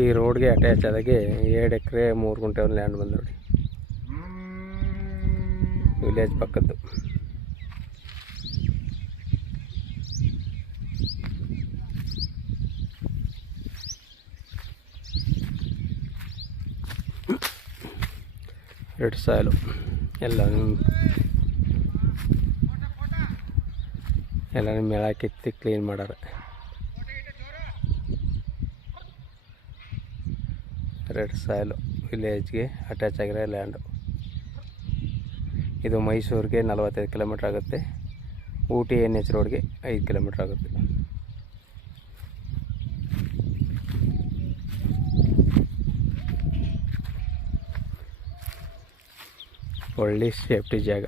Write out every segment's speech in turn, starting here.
ಈ ರೋಡ್ಗೆ ಅಟ್ಯಾಚ್ ಆದಾಗೆ 2 ಎಕರೆ 3 ಗುಂಟೆ ಲ್ಯಾಂಡ್ ಬಂದು ನೋಡಿ, ವಿಲೇಜ್ ಪಕ್ಕದ್ದು. ರೆಡ್ ಸಾಯಿಲು ಎಲ್ಲ ಮೇಳ ಕಿತ್ತಿ ಕ್ಲೀನ್ ಮಾಡಾರೆ. ರೆಡ್ ಸಾಯಿಲು ವಿಲೇಜ್ಗೆ ಅಟ್ಯಾಚ್ ಆಗಿರೋ ಲ್ಯಾಂಡು. ಇದು ಮೈಸೂರಿಗೆ 45 ಕಿಲೋಮೀಟ್ರ್ ಆಗುತ್ತೆ. ಊಟಿ NH ರೋಡ್ಗೆ 5 ಕಿಲೋಮೀಟ್ರ್ ಆಗುತ್ತೆ. ಒಳ್ಳೆ ಸೇಫ್ಟಿ ಜಾಗ.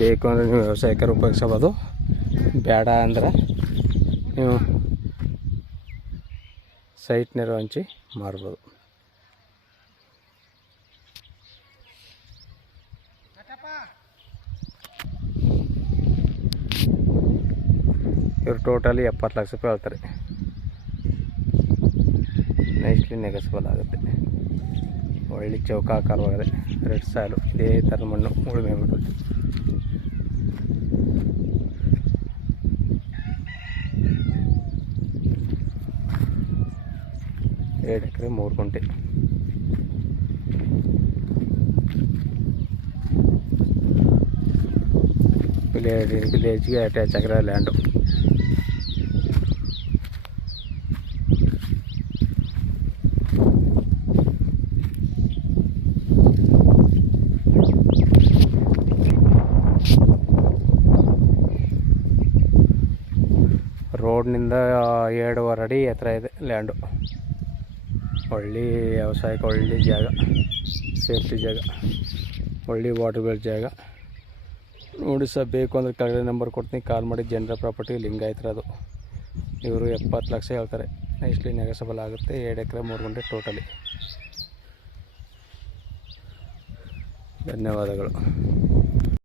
ಬೇಕು ಅಂದರೆ ನೀವು ವ್ಯವಸಾಯಕ್ಕೆ ಉಪಯೋಗಿಸಬೋದು, ಬೇಡ ಅಂದರೆ ನೀವು ಸೈಟ್ನರು ಹಂಚಿ ಮಾರ್ಬೋದು. ಇವರು ಟೋಟಲಿ 70 ಲಕ್ಷ ರೂಪಾಯಿ ಹೇಳ್ತಾರೆ. ನೈಸ್ಲಿ ನೆಗೆಸಬಲ್ ಆಗುತ್ತೆ. ಒಳ್ಳೆ ಚೌಕಾಕಾರವಾಗಿದೆ. ರೆಡ್ ಸಾಯಿಲು ಇದೇ ಥರದ ಮಣ್ಣು ಉಳುಮೆ ಮಾಡೋದು. ಎರಡು ಎಕರೆ 3 ಗುಂಟೆ. ವಿಲೇಜ್ಗೆ ಅಟ್ಯಾಚ್ ಆಗಿರೋ ಲ್ಯಾಂಡು. ರೋಡ್ನಿಂದ 2.5 ಅಡಿ ಎತ್ತರ ಇದೆ ಲ್ಯಾಂಡು. ಒಳ್ಳೆ ವ್ಯವಸಾಯಕ್ಕೆ ಒಳ್ಳೆ ಜಾಗ, ಸೇಫ್ಟಿ ಜಾಗ, ಒಳ್ಳೆ ವಾಟರ್ ಬೇಲ್ ಜಾಗ ನೋಡಿ ಸರ್. ಬೇಕು ಅಂದರೆ ಕೆಳಗಡೆ ನಂಬರ್ ಕೊಡ್ತೀನಿ, ಕಾಲ್ ಮಾಡಿ. ಜನರ ಪ್ರಾಪರ್ಟಿ ಲಿಂಗಾಯತರದು. ಇವರು 70 ಲಕ್ಷ ಹೇಳ್ತಾರೆ. ನೈಸ್ಲಿ ನೆಗೆಸಬಲ್ ಆಗುತ್ತೆ. 2 ಎಕರೆ 3 ಗುಂಟೆ ಟೋಟಲಿ. ಧನ್ಯವಾದಗಳು.